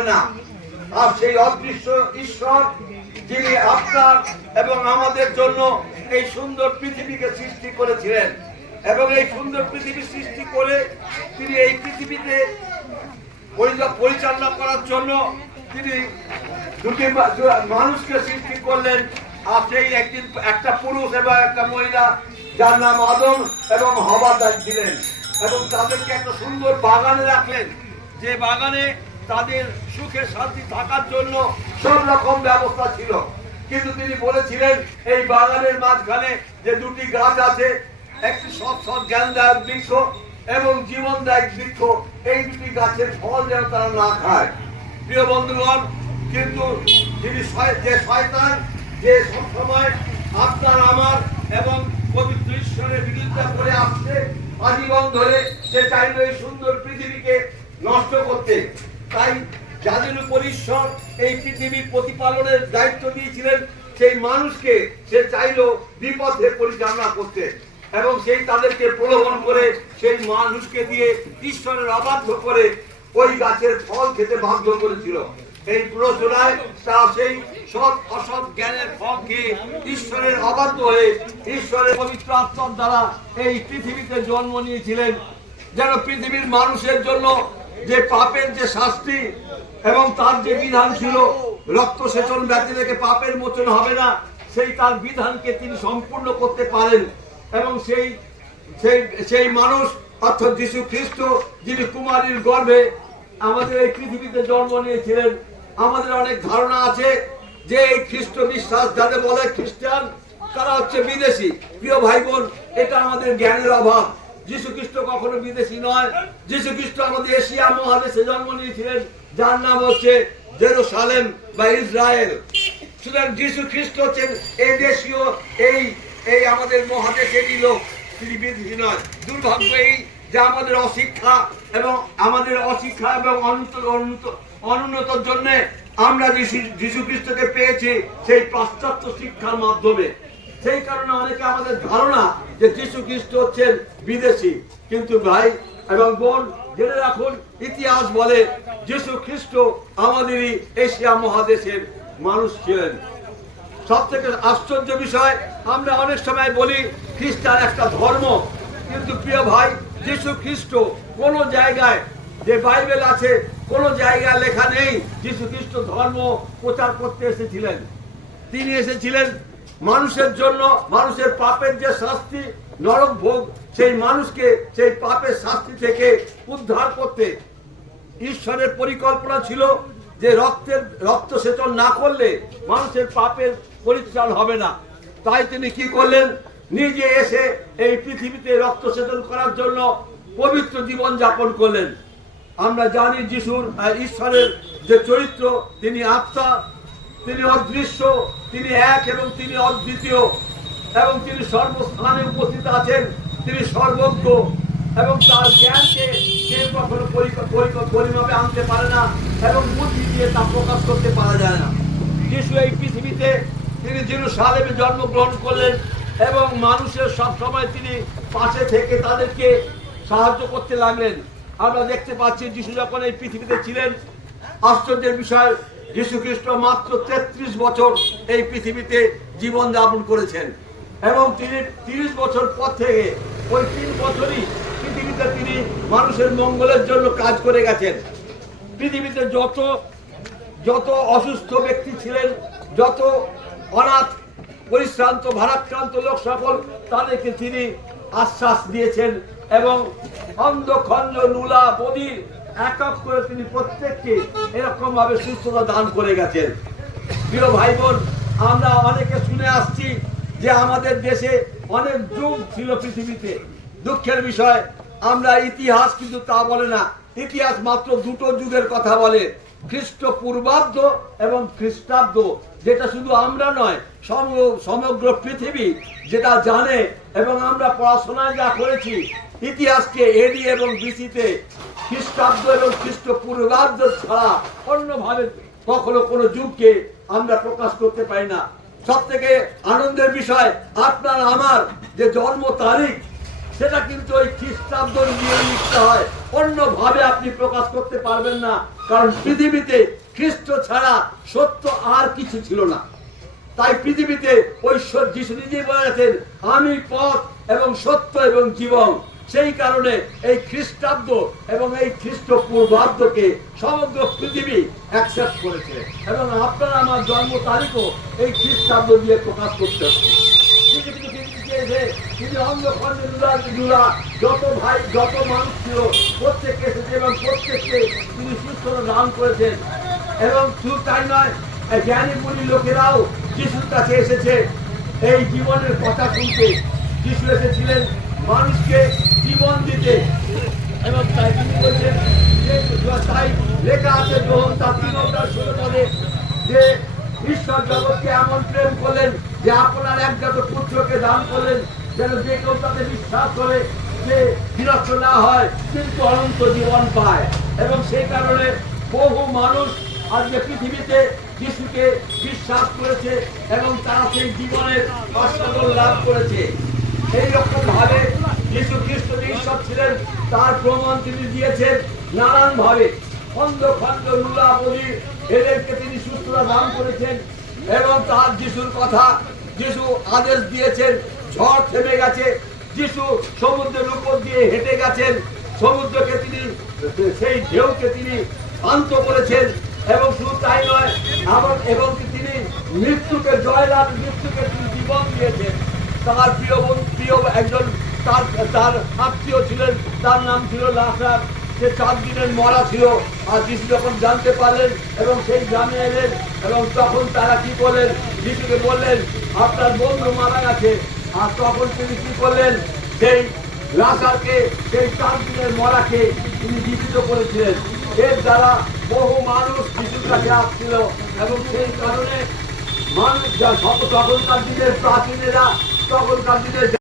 না। আর সেই অদৃশ্য ঈশ্বর, যিনি আপনার এবং আমাদের জন্য এই সুন্দর পৃথিবীকে সৃষ্টি করেছিলেন এবং এই সুন্দর পৃথিবী সৃষ্টি করে তিনি এই পৃথিবীতে পরিচালনা করার জন্য তিনি দুটি মানুষকে সৃষ্টি করলেন। আর সেই একদিন একটা পুরুষ এবং একটা মহিলা, যার নাম আদম এবং হবা দা- দিলেন এবং তাদেরকে একটা সুন্দর বাগানে রাখলেন। যে বাগানে তাদের সুখে শান্তি থাকার জন্য সব রকম ব্যবস্থা ছিল। কিন্তু তিনি বলেছিলেন, এই বাগানের মাঝখানে যে দুটি গাছ আছে, একটি সৎ জ্ঞানদায়ক বৃক্ষ এবং জীবনদায়ক বৃক্ষ, এই দুটি গাছের ফল যেন তারা না খায়। প্রিয় বন্ধুগণ, কিন্তু শয়- যে শয়তান, যে সবসময় আপনার, আমার এবং পবিত্র ঈশ্বরের বিরুদ্ধে করে আসছে আজীবন ধরে সে চাইল এই সুন্দর পৃথিবীকে নষ্ট করতে। তাই যাদের উপর ঈশ্বর এই পৃথিবীর প্রতিপালনের দায়িত্ব দিয়েছিলেন, সেই মানুষকে সে চাইলো বিপথে পরিচালনা করতে এবং সেই তাদেরকে প্রলোভন করে সেই মানুষকে দিয়ে ঈশ্বরের অবাধ্য করে ওই গাছের ফল খেতে বাধ্য করেছিল। এই প্ররোচনায় তারা সেই সৎ অসৎ জ্ঞানের ফল খেয়ে ঈশ্বরের অবাধ্য হয়ে ঈশ্বরের পবিত্র আত্মার দ্বারা এই পৃথিবীতে জন্ম নিয়েছিলেন। যেন পৃথিবীর মানুষের জন্য যে পাপের যে শাস্তি এবং তার যে বিধান ছিল রক্ত সেচন ব্যক্তি থেকে পাপের মোচন হবে না, সেই তার বিধানকে তিনি সম্পূর্ণ করতে পারেন। এবং সেই সেই সেই মানুষ, অর্থাৎ যীশু খ্রিস্ট, যিনি কুমারীর গর্ভে আমাদের এই পৃথিবীতে জন্ম নিয়েছিলেন, আমাদের অনেক ধারণা আছে যে এই খ্রিস্ট বিশ্বাস যাদের বলে খ্রিস্টান, তারা হচ্ছে বিদেশি। প্রিয় ভাই বোন, এটা আমাদের জ্ঞানের অভাব। যীশু খ্রিস্ট কখনো বিদেশি নয়। যীশু খ্রিস্ট আমাদের এশিয়া মহাদেশে জন্ম নিয়েছিলেন। যার নাম হচ্ছে জেরুসালেম বা ইসরায়েল। সুতরাং যীশু খ্রিস্ট হচ্ছেন এই দেশীয়, এই এই আমাদের মহাদেশেরই লোক। তিনি বিদেশি নয়। দুর্ভাগ্য এই যে আমাদের অশিক্ষা এবং আমাদের অশিক্ষা এবং অনুন্নত অনুন্নতর জন্যে আমরা যীশু খ্রিস্টকে পেয়েছি সেই পাশ্চাত্য শিক্ষার মাধ্যমে। সেই কারণে অনেকে আমাদের ধারণা যে যীশু খ্রিস্ট হচ্ছেন বিদেশি। কিন্তু ভাই এবং বোন, জেনে রাখুন, ইতিহাস বলে যীশু খ্রিস্ট আমাদেরই এশিয়া মহাদেশের মানুষ ছিলেন। সব থেকে আশ্চর্য বিষয়, আমরা অনেক সময় বলি, খ্রিস্টান একটা ধর্ম। কিন্তু প্রিয় ভাই, যীশু খ্রিস্ট কোন জায়গায়, যে বাইবেল আছে, কোন জায়গায় লেখা নেই, যীশু খ্রিস্ট ধর্ম প্রচার করতে এসেছিলেন। তিনি এসেছিলেন মানুষের জন্য, মানুষের পাপের যে শাস্তি, নরক ভোগ, সেই মানুষকে সেই পাপের শাস্তি থেকে উদ্ধার করতে ঈশ্বরের পরিকল্পনা ছিল যে রক্তের, রক্ত সেচন না করলে মানুষের পাপের পরিত্রাণ হবে না। তাই তিনি কি করলেন? নিজে এসে এই পৃথিবীতে রক্ত সেচন করার জন্য পবিত্র জীবন যাপন করলেন। আমরা জানি যিশুর ঈশ্বরের যে চরিত্র, তিনি আত্মা তিনি অদৃশ্য, তিনি এক এবং তিনি অদ্বিতীয়, এবং তিনি সর্বস্থানে উপস্থিত আছেন, তিনি সর্বজ্ঞ, এবং তার জ্ঞানকে কেউ কখনো পরি- পরি- পরিমাপে আনতে পারে না, এবং বুদ্ধি দিয়ে তা প্রকাশ করতে পারা যায় না। যিশু এই পৃথিবীতে তিনি জেরুসালেমে জন্মগ্রহণ করলেন, এবং মানুষের সব সময় তিনি পাশে থেকে তাদেরকে সাহায্য করতে লাগলেন। আমরা দেখতে পাচ্ছি যিশু যখন এই পৃথিবীতে ছিলেন, আশ্চর্যের বিষয় যীশু খ্রিস্ট মাত্র তেত্রিশ বছর এই পৃথিবীতে জীবন যাপন করেছেন। এবং তিনি তিরিশ বছর পর থেকে ওই তিন বছরই পৃথিবীতে তিনি মানুষের মঙ্গলের জন্য কাজ করে গেছেন। পৃথিবীতে যত যত অসুস্থ ব্যক্তি ছিলেন, যত অনাথ, পরিশ্রান্ত, ভারাক্রান্ত লোক সকল, তাদেরকে তিনি আশ্বাস দিয়েছেন এবং খঞ্জ নুলা বদির এক এক করে তিনি প্রত্যেককে এরকম ভাবে সুস্থতা দান করে গেছেন। প্রিয় ভাই বোন আমরা অনেকে শুনে আসছি যে আমাদের দেশে অনেক যুগ ছিল পৃথিবীতে। দুঃখের বিষয়, আমরা ইতিহাস কিন্তু তা বলে না। ইতিহাস মাত্র দুটো যুগের কথা বলে। খ্রিস্ট পূর্বাব্দ এবং খ্রিস্টাব্দ, যেটা শুধু আমরা নয়, সম- সমগ্র পৃথিবী যেটা জানে এবং আমরা পড়াশোনায় যা করেছি, ইতিহাসকে এডি এবং বিসিতে খ্রিস্টাব্দ এবং খ্রিস্ট পূর্বাব্দ ছাড়া অন্যভাবে কখনো কোনো যুগকে আমরা প্রকাশ করতে পারি না। সব থেকে আনন্দের বিষয় আপনার আমার যে জন্ম তারিখ, সেটা কিন্তু ওই খ্রিস্টাব্দ নিয়ে লিখতে হয়। অন্যভাবে আপনি প্রকাশ করতে পারবেন না, কারণ পৃথিবীতে খ্রিস্ট ছাড়া সত্য আর কিছু ছিল না। তাই পৃথিবীতে ঐশ্বর যিশু নিজেই বলেছেন, আমি পথ এবং সত্য এবং জীবন। সেই কারণে এই খ্রিস্টাব্দ এবং এই খ্রিস্ট পূর্বাব্দকে সমগ্র পৃথিবী অ্যাকসেপ্ট করেছে এবং আপনারা আমার জন্ম তারিখও এই খ্রিস্টাব্দ দিয়ে প্রকাশ করতে হচ্ছে। যত ভাই, যত মানুষ ছিল এসেছে এবং প্রত্যেককে তিনি সুস্থতা দান করেছেন। এবং শুধু নয় লোকেরাও যিশুর কাছে এসেছে, এই জীবনের কথা শুনতে যিশু এসেছিলেন মানুষকে জীবন দিতে। এবং তাই তিনি বলছেন, যে তাই লেখা আছে গ্রহণ তার তিনটার ষোলো পদে, যে ঈশ্বর জগৎকে এমন প্রেম করলেন যে আপনার একজাত পুত্রকে দান করলেন, যেন যে কেউ তাতে বিশ্বাস করে যে বিরক্ত না হয়, কিন্তু অনন্ত জীবন পায়। এবং সেই কারণে বহু মানুষ আজকে পৃথিবীতে যিশুকে বিশ্বাস করেছে এবং তারা সেই জীবনের আস্বাদন লাভ করেছে। এইরকম ভাবে যিশু খ্রিস্ট ঈশ্বর ছিলেন, তার প্রমাণ তিনি দিয়েছেন নানান ভাবে খন্ড খন্ড লুলা বলি এদেরকে তিনি সুস্থতা দান করেছেন এবং তার যিশুর কথা যিশু আদেশ দিয়েছেন, ঝড় থেমে গেছে, যিশু সমুদ্রের উপর দিয়ে হেঁটে গেছেন, সমুদ্রকে তিনি, সেই ঢেউকে তিনি শান্ত করেছেন এবং শুধু তাই নয় এবং এবং তিনি মৃত্যুকে, জয়লাভ মৃত্যুকে তিনি জীবন দিয়েছেন। তার প্রিয় প্রিয় একজন, তার তার আত্মীয় ছিলেন, তার নাম ছিল লাফরাত সে চার দিনের মরা ছিল। আর যিশু যখন জানতে পারলেন এবং সেই গ্রামে এলেন এবং তখন তারা কি করলেন? যিশুকে বললেন, আপনার বন্ধু মারা গেছে। আর তখন তিনি কি করলেন? সেই লাশারকে সেই চার দিনের মরাকে তিনি জীবিত করেছিলেন। এর দ্বারা বহু মানুষ কাছে আসছিল এবং সেই কারণে মানুষ যা তখনকার দিনের প্রাচীনেরা তখনকার দিনের